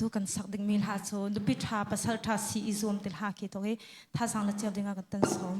tu kan sak ding mil ha so du pi tha pasal tha si izom tel ha ki to he tha sang la cheu dinga kan tan som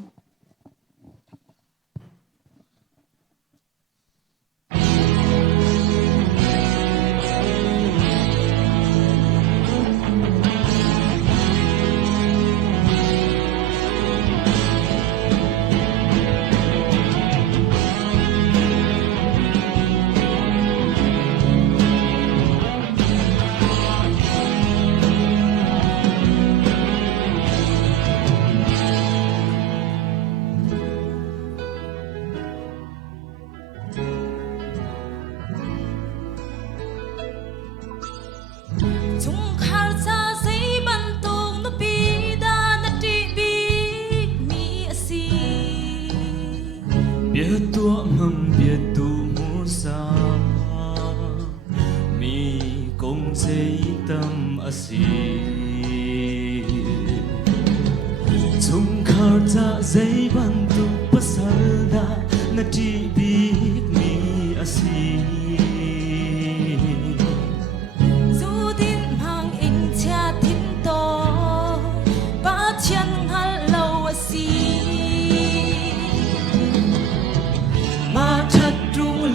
biết tua mầm biết tu mua sa mi công dây tâm asi chung khảo cha dây ban tu pasalda na ti bi mi asi du din mang in cha tin to ba chian hal lo asi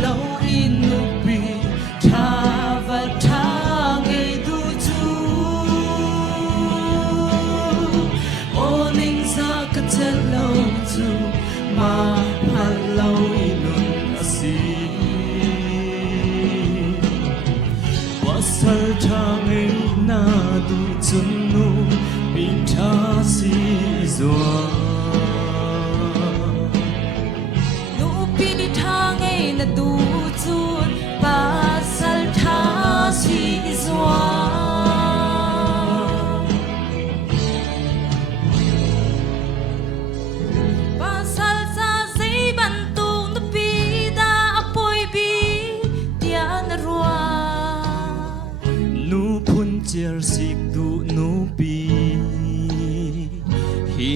lâu inu pi tha và tha ngày du chu ô ninh ra cái chân lâu chu mà han lâu inu asi wa sal tha ngày na du chun nu pi tha si zua na du chun pasal tha si zwa pasal sa sei ban tu na pi da apoi bi tia na ruwa nu phun cher sik du nu pi hi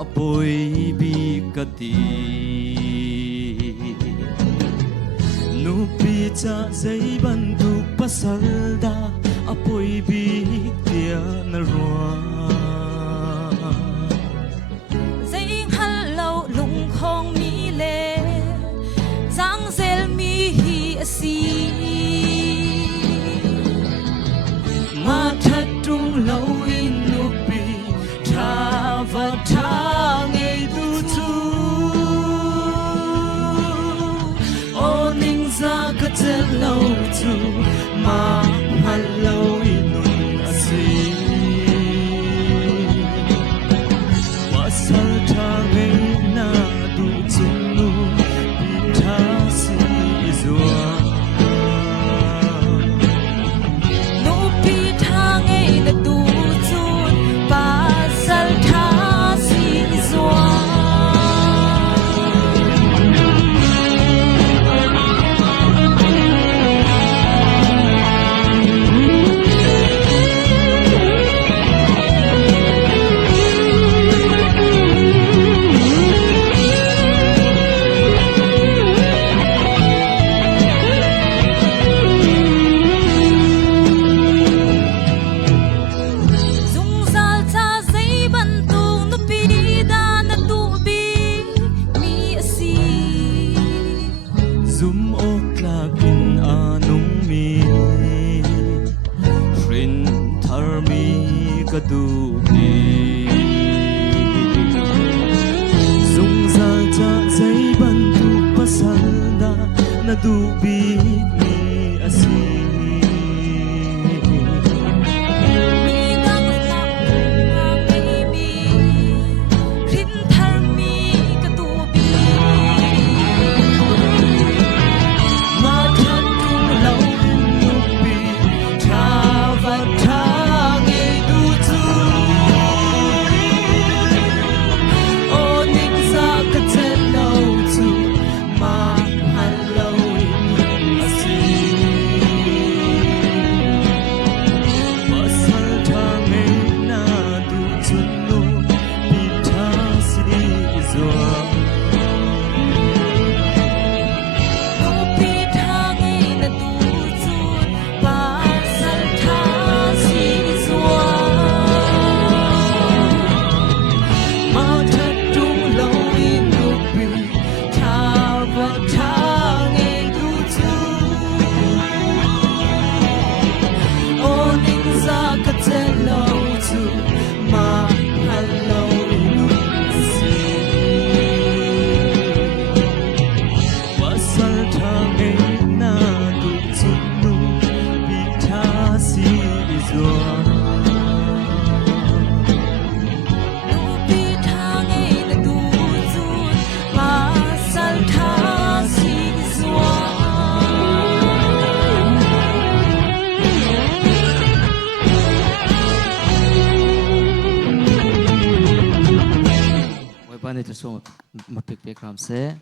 apoi bi kati nupi cha zai ban tu pasalda apoi bi tia na ruwa zai hal lo lung khong mi le zang zel mi hi asi ma that tung lo in nupi tha va tha ngày du chu ra cái chân lâu chu mà han lâu inun asi wa sal tha ngày na du chung nu pi tha si zua nu pi tha ngày na du chun pa sal tha si zua zoom oklakin anung mi frin thar mi kadu ni zung zal cha zai ban tu pasalda na du bi ni asi see to so motik pe kram se